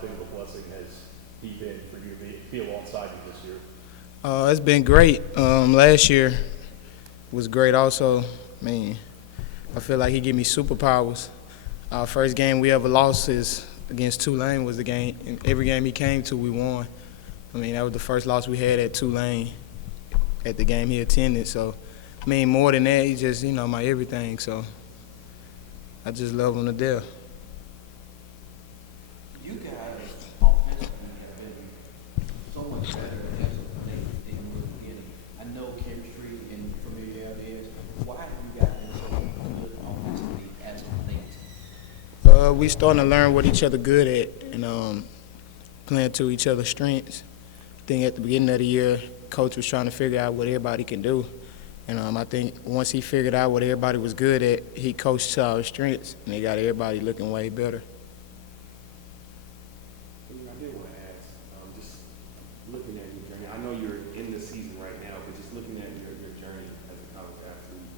big of a blessing has he been for you to be alongside you this year? It's been great. Last year was great also. I mean, I feel like he gave me superpowers. Our first game we ever lost is against Tulane was the game. And every game he came to, we won. I mean, that was the first loss we had at Tulane at the game he attended. So, I mean, more than that, he's just, my everything. So, I just love him to death. You guys offensively have been so much better than you were at the beginning. I know chemistry and familiarity is. Why have you guys been so good offensively as of late? We starting to learn what each other good at and playing to each other's strengths. I think at the beginning of the year, Coach was trying to figure out what everybody can do. And I think once he figured out what everybody was good at, he coached to our strengths, and he got everybody looking way better. I did want to ask, just looking at your journey, I know you're in the season right now, but just looking at your journey as a college athlete,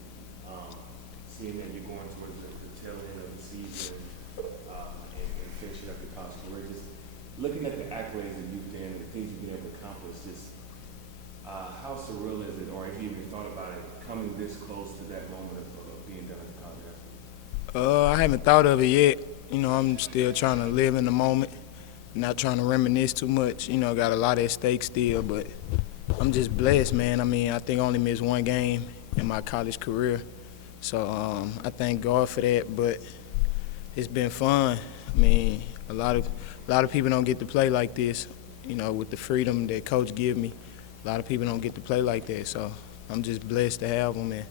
seeing that you're going towards the tail end of the season and finishing up your college career, just looking at the accolades that you've done, the things you've been able to accomplish, just how surreal is it, or have you even thought about it, coming this close to that moment of being done as a college athlete? I haven't thought of it yet. I'm still trying to live in the moment, not trying to reminisce too much. Got a lot at stake still, but I'm just blessed, man. I mean, I think I only missed one game in my college career, so I thank God for that. But it's been fun. I mean, a lot of people don't get to play like this, with the freedom that Coach give me. A lot of people don't get to play like that, so I'm just blessed to have them. And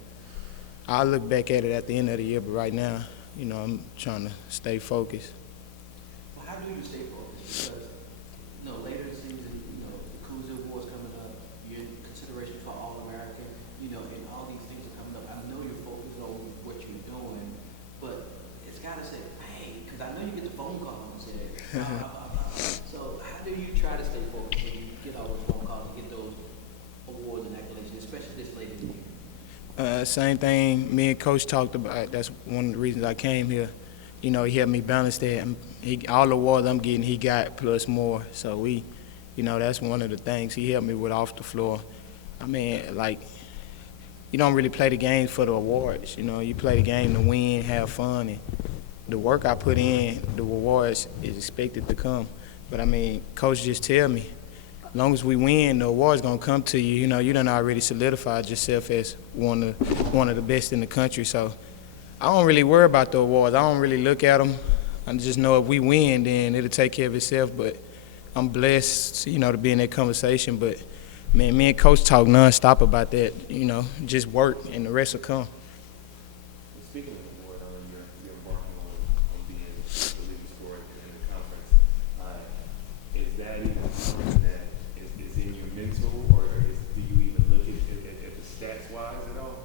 I'll look back at it at the end of the year, but right now, I'm trying to stay focused. Well, how do you stay focused? Because, later this season, the Kuzia Awards coming up, you're in consideration for All-American, and all these things are coming up. I know you're focused on what you're doing, but it's got to say, hey, because I know you get the phone call and say, blah, blah, blah, blah. So how do you try to stay focused when you get all those phone calls and get those awards and accolades, especially this late in the year? Same thing me and Coach talked about. That's one of the reasons I came here. He helped me balance that. All the awards I'm getting, he got plus more. So that's one of the things he helped me with off the floor. I mean, you don't really play the game for the awards. You play the game to win, have fun, and the work I put in, the awards is expected to come. But I mean, Coach just tell me, as long as we win, the award's gonna come to you. You done already solidified yourself as one of the best in the country. So I don't really worry about the awards. I don't really look at them. I just know if we win, then it'll take care of itself. But I'm blessed, to be in that conversation. But man, me and Coach talk nonstop about that. Just work, and the rest will come. Speaking of the award, you're embarking on being the leading scorer in the conference. Is that even something that is in your mental, or do you even look at the stats wise at all?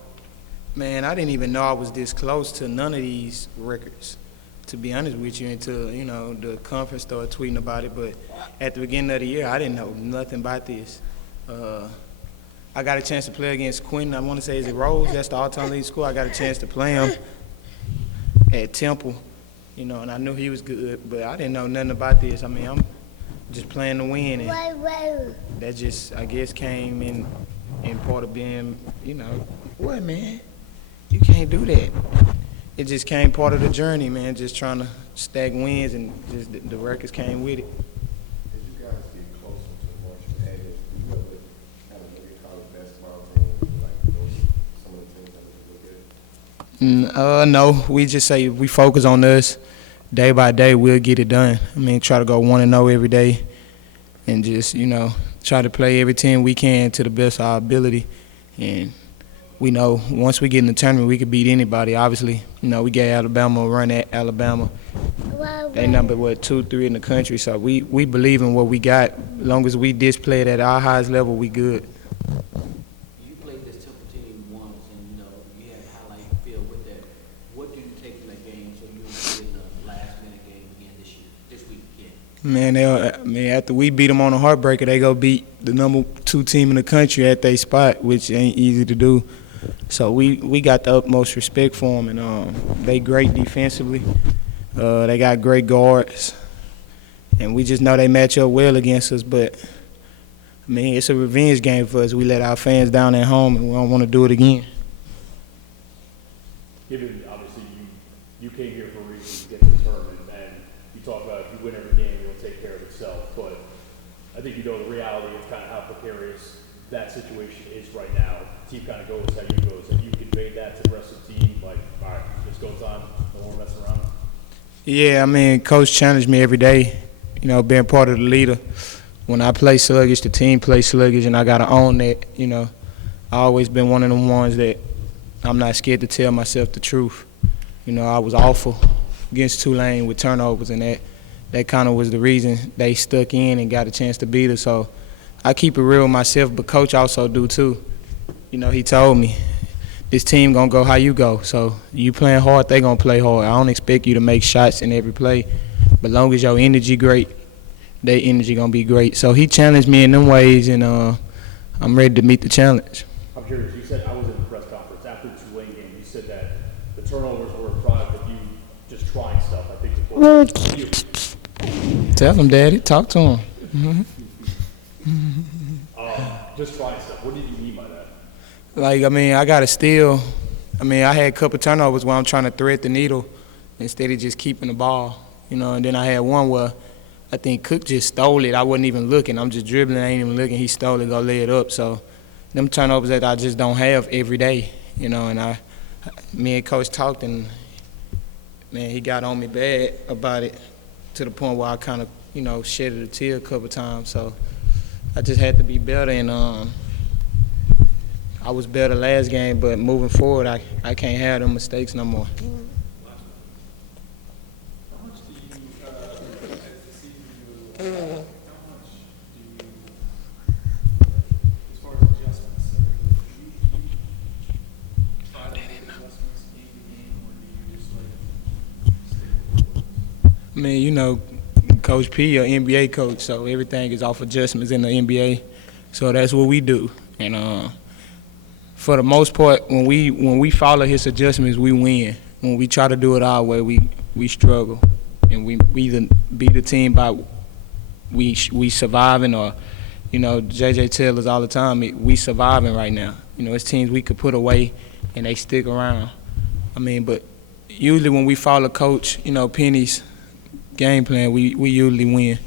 Man, I didn't even know I was this close to none of these records, to be honest with you, until, the conference started tweeting about it. But at the beginning of the year, I didn't know nothing about this. I got a chance to play against Quentin. I want to say, is it Rose? That's the all-time leading scorer. I got a chance to play him at Temple, and I knew he was good, but I didn't know nothing about this. I mean, I'm just playing to win, and that just, I guess, came in part of being, what, man? You can't do that. It just came part of the journey, man, just trying to stack wins, and just the records came with it. As you guys get closer to March Madness, do you ever kind of look at college basketball teams, like some of the teams that you look at? No, we just say we focus on us. Day by day, we'll get it done. I mean, try to go 1-0 every day, and just try to play every team we can to the best of our ability. And we know once we get in the tournament, we can beat anybody. Obviously, we gave Alabama a run at Alabama. They number 2, 3 in the country. So we believe in what we got. As long as we display it at our highest level, we good. You played this Temple team once, and you had a highlight feel with that. What do you take from that game so you don't get in the last-minute game again this week again? Man, after we beat them on a heartbreaker, they go beat the number 2 team in the country at their spot, which ain't easy to do. So we got the utmost respect for them, and they great defensively. They got great guards, and we just know they match up well against us. But I mean, it's a revenge game for us. We let our fans down at home, and we don't want to do it again. Given, obviously, you came here for a reason to get this tournament, and you talk about if you win every game, it'll take care of itself. But I think you know the reality of kind of how precarious that situation is right now. The team kind of goes how you goes. Have you conveyed that to the rest of the team? Like, all right, just go time, no more messing around? Yeah, I mean, Coach challenged me every day, you know, being part of the leader. When I play sluggish, the team plays sluggish, and I got to own that, you know. I always been one of them ones that I'm not scared to tell myself the truth. You know, I was awful against Tulane with turnovers, and that kind of was the reason they stuck in and got a chance to beat us. So I keep it real with myself, but Coach also do too. You know, he told me, this team going to go how you go. So you playing hard, they going to play hard. I don't expect you to make shots in every play, but long as your energy great, their energy going to be great. So he challenged me in them ways, and I'm ready to meet the challenge. I'm curious, you said, I was in the press conference after the Tulane game, you said that the turnovers were a product of you just trying stuff. I think it's important. Tell him, Daddy. Talk to him. Just trying stuff. What did you mean by that? Like, I mean, I got to steal. I mean, I had a couple turnovers where I'm trying to thread the needle instead of just keeping the ball, you know. And then I had one where I think Cook just stole it. I wasn't even looking. I'm just dribbling. I ain't even looking. He stole it, go lay it up. So them turnovers that I just don't have every day, you know. And me and Coach talked, and, man, he got on me bad about it to the point where I kind of, you know, shedded a tear a couple times. So I just had to be better, and I was better last game, but moving forward, I can't have them mistakes no more. How much do you, as the season goes on, how much do you, as far as adjustments, do you try to make adjustments game to game, or do you just like stick with it? I mean, you know, Coach P, an NBA coach, so everything is off adjustments in the NBA. So that's what we do. And for the most part, when we follow his adjustments, we win. When we try to do it our way, we struggle. And we either beat the team by we surviving, or, you know, JJ tells us all the time, we surviving right now. You know, it's teams we could put away and they stick around. I mean, but usually when we follow Coach, you know, Penny's game plan, we usually win.